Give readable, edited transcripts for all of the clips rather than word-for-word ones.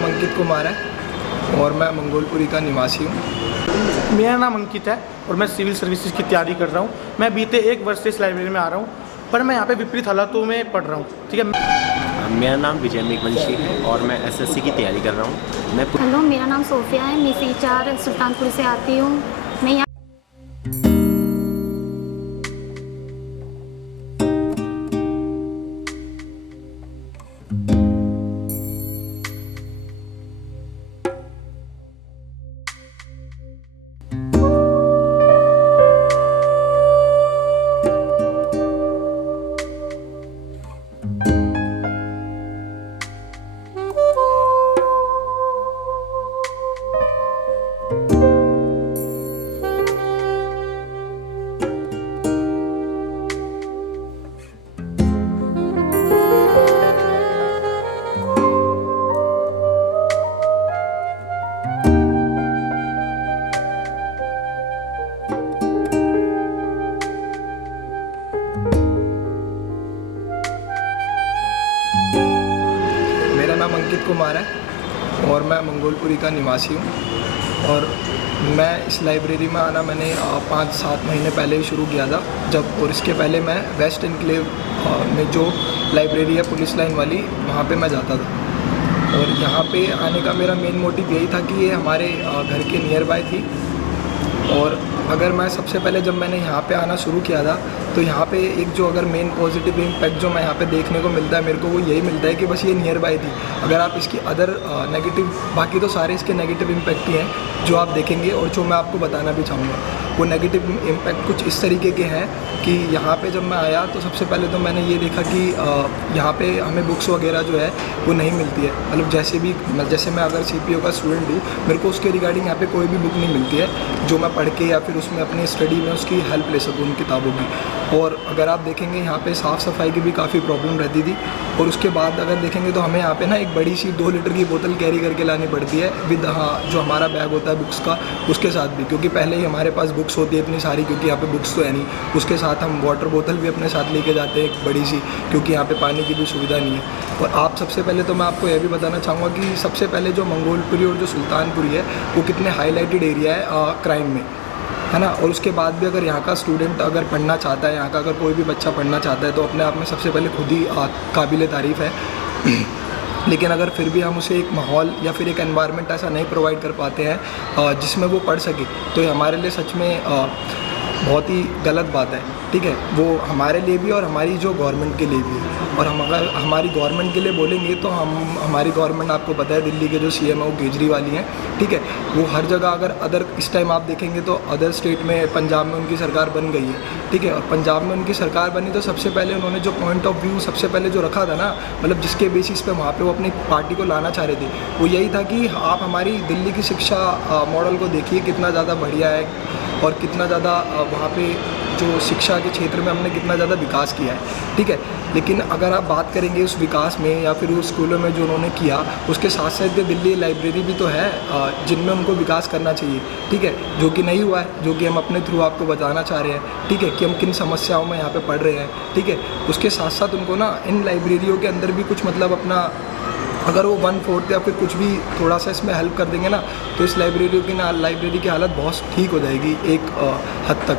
नाम अंकित कुमार है और मैं मंगोलपुरी का निवासी हूँ। मेरा नाम अंकित है और मैं सिविल सर्विसेज की तैयारी कर रहा हूँ। मैं बीते 1 वर्ष से इस लाइब्रेरी में आ रहा हूँ, पर मैं यहाँ पे विपरीत हालातों में पढ़ रहा हूँ। ठीक है। मेरा नाम विजय मेघवंशी है और मैं एसएससी की तैयारी कर रहा हूँ। हेलो, मेरा नाम सोफिया है। मैं C4 सुल्तानपुर से आती हूँ। मैं यहाँ मेरा नाम अंकित कुमार है और मैं मंगोलपुरी का निवासी हूँ। और मैं इस लाइब्रेरी में आना मैंने 5-7 महीने पहले ही शुरू किया था और इसके पहले मैं वेस्ट एनक्लेव में जो लाइब्रेरी है पुलिस लाइन वाली, वहाँ पे मैं जाता था। और यहाँ पे आने का मेरा मेन मोटिव यही था कि ये हमारे घर के नियर बाय थी। और अगर मैं सबसे पहले जब मैंने यहाँ पे आना शुरू किया था तो यहाँ पे एक जो अगर मेन पॉजिटिव इम्पैक्ट जो मैं यहाँ पे देखने को मिलता है मेरे को, वो यही मिलता है कि बस ये नियर बाय थी। अगर आप इसकी अदर नेगेटिव, बाकी तो सारे इसके नेगेटिव इम्पैक्ट ही हैं जो आप देखेंगे और जो मैं आपको बताना भी चाहूँगा। वो नेगेटिव इम्पैक्ट कुछ इस तरीके के हैं कि यहाँ पे जब मैं आया तो सबसे पहले तो मैंने ये देखा कि यहाँ पे हमें बुक्स वगैरह जो है वो नहीं मिलती है। मतलब जैसे मैं अगर CPO का स्टूडेंट हूँ, मेरे को उसके रिगार्डिंग यहाँ पे कोई भी बुक नहीं मिलती है जो मैं पढ़ के या फिर उसमें अपनी स्टडी में उसकी हेल्प ले सकूँ उन किताबों की। और अगर आप देखेंगे यहाँ पे साफ़ सफाई की भी काफ़ी प्रॉब्लम रहती थी। और उसके बाद अगर देखेंगे तो हमें यहाँ पे ना एक बड़ी सी 2 लीटर की बोतल कैरी करके लानी पड़ती है विद जो हमारा बैग होता है बुक्स का, उसके साथ भी, क्योंकि पहले ही हमारे पास बुक्स होती है इतनी सारी, क्योंकि यहाँ पे बुक्स तो है नहीं। उसके साथ हम वाटर बोतल भी अपने साथ लेके जाते हैं एक बड़ी सी, क्योंकि यहाँ पे पानी की भी सुविधा नहीं है। और आप सबसे पहले तो मैं आपको यह भी बताना चाहूँगा कि सबसे पहले जो मंगोलपुरी और जो सुल्तानपुरी है वो कितने हाईलाइटेड एरिया है क्राइम में, है ना। और उसके बाद भी अगर यहाँ का स्टूडेंट अगर पढ़ना चाहता है, यहाँ का अगर कोई भी बच्चा पढ़ना चाहता है तो अपने आप में सबसे पहले खुद ही काबिल तारीफ़ है। लेकिन अगर फिर भी हम उसे एक माहौल या फिर एक एनवायरनमेंट ऐसा नहीं प्रोवाइड कर पाते हैं जिसमें वो पढ़ सके, तो ये हमारे लिए सच में बहुत ही गलत बात है। ठीक है, वो हमारे लिए भी और हमारी जो गवर्नमेंट के लिए भी है। और हम अगर हमारी गवर्नमेंट के लिए बोलेंगे तो हमारी गवर्नमेंट, आपको पता है दिल्ली के जो CM है वो केजरीवाल ही हैं। ठीक है, वो हर जगह अगर इस टाइम आप देखेंगे तो अदर स्टेट में, पंजाब में उनकी सरकार बन गई है। ठीक है, और पंजाब में उनकी सरकार बनी तो सबसे पहले उन्होंने जो पॉइंट ऑफ व्यू सबसे पहले जो रखा था ना, मतलब जिसके बेसिस पे वहाँ पे वो अपनी पार्टी को लाना चाह रहे थे, वो यही था कि आप हमारी दिल्ली की शिक्षा मॉडल को देखिए कितना ज़्यादा बढ़िया है और कितना ज़्यादा वहाँ पे जो शिक्षा के क्षेत्र में हमने कितना ज़्यादा विकास किया है। ठीक है, लेकिन अगर आप बात करेंगे उस विकास में या फिर उस स्कूलों में जो उन्होंने किया, उसके साथ साथ दिल्ली लाइब्रेरी भी तो है जिनमें उनको विकास करना चाहिए। ठीक है, जो कि नहीं हुआ है, जो कि हम अपने थ्रू आपको बताना चाह रहे हैं। ठीक है, कि हम किन समस्याओं में यहाँ पे पढ़ रहे हैं। ठीक है, उसके साथ साथ उनको ना इन लाइब्रेरियों के अंदर भी कुछ मतलब अपना, अगर वो 1/4 या फिर कुछ भी थोड़ा सा इसमें हेल्प कर देंगे ना, तो इस लाइब्रेरी की हालत बहुत ठीक हो जाएगी एक हद तक।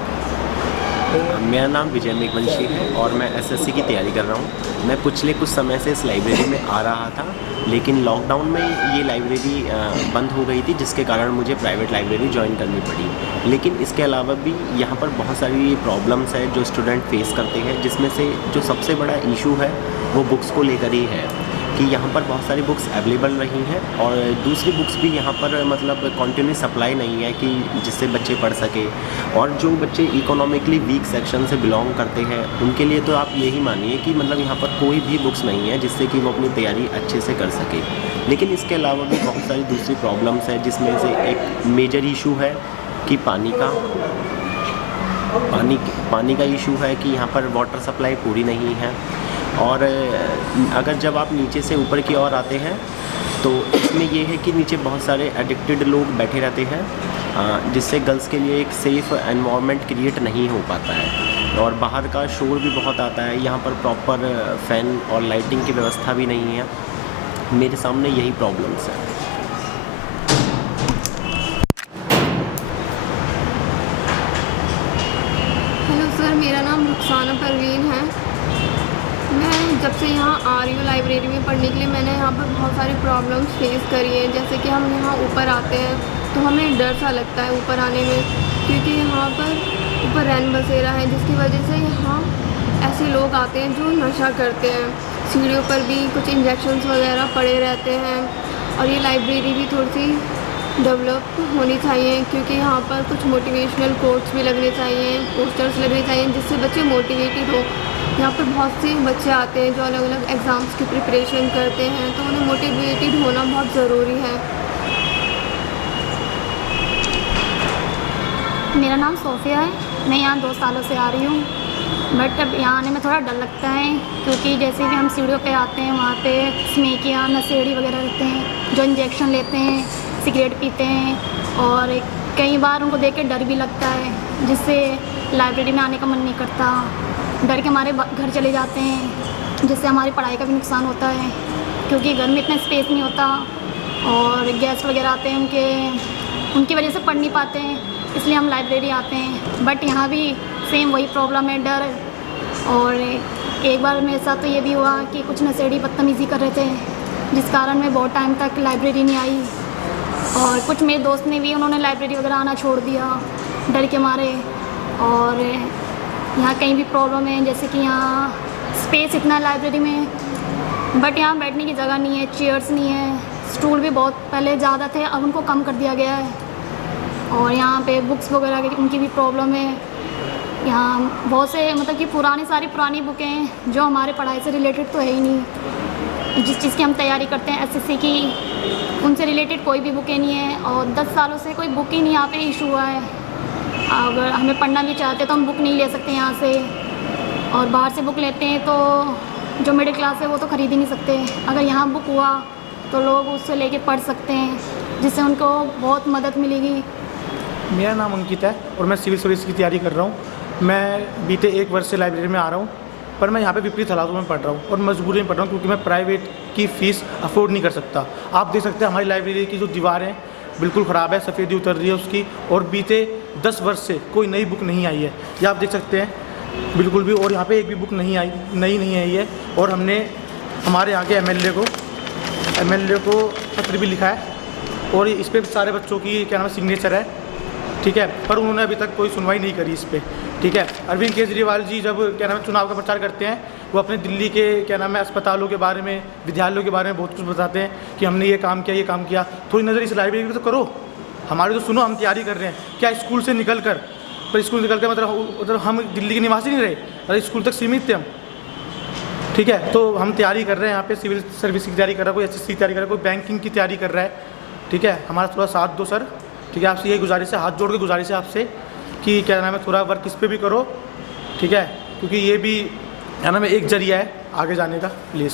मेरा नाम विजय मेघवंशी है और मैं एसएससी की तैयारी कर रहा हूँ। मैं पिछले कुछ समय से इस लाइब्रेरी में आ रहा था, लेकिन लॉकडाउन में ये लाइब्रेरी बंद हो गई थी, जिसके कारण मुझे प्राइवेट लाइब्रेरी ज्वाइन करनी पड़ी। लेकिन इसके अलावा भी यहाँ पर बहुत सारी प्रॉब्लम्स है जो स्टूडेंट फेस करते हैं, जिसमें से जो सबसे बड़ा इशू है वो बुक्स को लेकर ही है कि यहाँ पर बहुत सारी बुक्स अवेलेबल नहीं हैं और दूसरी बुक्स भी यहाँ पर मतलब कंटिन्यू सप्लाई नहीं है कि जिससे बच्चे पढ़ सके। और जो बच्चे इकोनॉमिकली वीक सेक्शन से बिलोंग करते हैं उनके लिए तो आप यही मानिए कि मतलब यहाँ पर कोई भी बुक्स नहीं है जिससे कि वो अपनी तैयारी अच्छे से कर सके। लेकिन इसके अलावा भी बहुत सारी दूसरी प्रॉब्लम्स है, जिसमें से एक मेजर इशू है कि पानी का इशू है कि यहाँ पर वाटर सप्लाई पूरी नहीं है। और अगर जब आप नीचे से ऊपर की ओर आते हैं तो इसमें ये है कि नीचे बहुत सारे एडिक्टेड लोग बैठे रहते हैं, जिससे गर्ल्स के लिए एक सेफ़ एनवायरनमेंट क्रिएट नहीं हो पाता है। और बाहर का शोर भी बहुत आता है, यहाँ पर प्रॉपर फ़ैन और लाइटिंग की व्यवस्था भी नहीं है। मेरे सामने यही प्रॉब्लम्स हैं। हेलो सर, मेरा नाम रुखसाना परवीन है। मैं जब से यहाँ आ रही हूँ लाइब्रेरी में पढ़ने के लिए, मैंने यहाँ पर बहुत सारी प्रॉब्लम्स फेस करी है। जैसे कि हम यहाँ ऊपर आते हैं तो हमें डर सा लगता है ऊपर आने में, क्योंकि यहाँ पर ऊपर रैन बसेरा है, जिसकी वजह से यहाँ ऐसे लोग आते हैं जो नशा करते हैं। सीढ़ियों पर भी कुछ इंजेक्शन्स वगैरह पड़े रहते हैं। और ये लाइब्रेरी भी थोड़ी सी डेवलप होनी चाहिए, क्योंकि यहाँ पर कुछ मोटिवेशनल कोट्स भी लगने चाहिए, पोस्टर्स लगने चाहिए, जिससे बच्चे मोटिवेटेड हो। यहाँ पर बहुत से बच्चे आते हैं जो अलग अलग एग्ज़ाम्स की प्रिपरेशन करते हैं, तो उन्हें मोटिवेटेड होना बहुत ज़रूरी है। मेरा नाम सोफिया है। मैं यहाँ 2 सालों से आ रही हूँ, बट अब यहाँ आने में थोड़ा डर लगता है, क्योंकि जैसे कि हम सीढ़ियों पे आते हैं वहाँ पे स्मोकियाँ नशेड़ी वगैरह रहते हैं जो इंजेक्शन लेते हैं, सिगरेट पीते हैं, और कई बार उनको देख के डर भी लगता है, जिससे लाइब्रेरी में आने का मन नहीं करता। डर के हमारे घर चले जाते हैं, जिससे हमारी पढ़ाई का भी नुकसान होता है, क्योंकि घर में इतना स्पेस नहीं होता और गेस्ट वगैरह आते हैं, उनकी वजह से पढ़ नहीं पाते हैं, इसलिए हम लाइब्रेरी आते हैं। बट यहाँ भी सेम वही प्रॉब्लम है, डर। और एक बार मेरे साथ तो ये भी हुआ कि कुछ नशेड़ी बदतमीज़ी कर रहे थे, जिस कारण मैं बहुत टाइम तक लाइब्रेरी नहीं आई। और कुछ मेरे दोस्त ने भी, उन्होंने लाइब्रेरी वगैरह आना छोड़ दिया डर के मारे। और यहाँ कहीं भी प्रॉब्लम है, जैसे कि यहाँ स्पेस इतना है लाइब्रेरी में, बट यहाँ बैठने की जगह नहीं है, चेयर्स नहीं है, स्टूल भी बहुत पहले ज़्यादा थे, अब उनको कम कर दिया गया है। और यहाँ पे बुक्स वगैरह की उनकी भी प्रॉब्लम है। यहाँ बहुत से मतलब कि सारी पुरानी बुकें हैं जो हमारे पढ़ाई से रिलेटेड तो है ही नहीं। जिस चीज़ की हम तैयारी करते हैं एसएससी की, उनसे रिलेटेड कोई भी बुकें नहीं है। और 10 सालों से कोई बुक ही नहीं यहाँ पे इशू हुआ है। अगर हमें पढ़ना भी चाहते तो हम बुक नहीं ले सकते यहाँ से, और बाहर से बुक लेते हैं तो जो मिडिल क्लास है वो तो ख़रीद ही नहीं सकते। अगर यहाँ बुक हुआ तो लोग उससे लेके पढ़ सकते हैं, जिससे उनको बहुत मदद मिलेगी। मेरा नाम अंकित है और मैं सिविल सर्विस की तैयारी कर रहा हूँ। मैं बीते 1 वर्ष से लाइब्रेरी में आ रहा हूँ, पर मैं यहाँ पे विपरीत हालातों में पढ़ रहा हूँ और मजबूरी में पढ़ रहा हूँ, क्योंकि मैं प्राइवेट की फ़ीस अफोर्ड नहीं कर सकता। आप देख सकते हैं हमारी लाइब्रेरी की जो दीवारें बिल्कुल ख़राब है, सफ़ेदी उतर रही है उसकी, और बीते 10 वर्ष से कोई नई बुक नहीं आई है। ये आप देख सकते हैं बिल्कुल भी। और यहाँ पे एक भी बुक नहीं आई, नई नहीं आई है। और हमने हमारे यहाँ के एमएलए को पत्र भी लिखा है, और इस पर सारे बच्चों की क्या नाम है सिग्नेचर है, ठीक है, पर उन्होंने अभी तक कोई सुनवाई नहीं करी इस पर, ठीक है। अरविंद केजरीवाल जी जब क्या नाम है चुनाव का प्रचार करते हैं, वो अपने दिल्ली के क्या नाम है अस्पतालों के बारे में, विद्यालयों के बारे में बहुत कुछ बताते हैं कि हमने ये काम किया। थोड़ी नज़र इस लाइब्रेरी पर तो करो, हमारी तो सुनो, हम तैयारी कर रहे हैं। क्या स्कूल से निकल कर मतलब हम दिल्ली के निवासी नहीं रहे, अरे स्कूल तक सीमित थे हम, ठीक है। तो हम तैयारी कर रहे हैं यहाँ पे, सिविल सर्विस की तैयारी कर रहा है, कोई एसएससी की तैयारी कर रहा है, कोई बैंकिंग की तैयारी कर रहा है, ठीक है। हमारा थोड़ा साथ दो सर, ठीक है। आपसे यही गुजारिश है, हाथ जोड़ के गुजारिश है आपसे कि क्या नाम है थोड़ा वर्क इस पर भी करो, ठीक है, क्योंकि ये भी क्या नाम है एक जरिया है आगे जाने का, प्लीज़।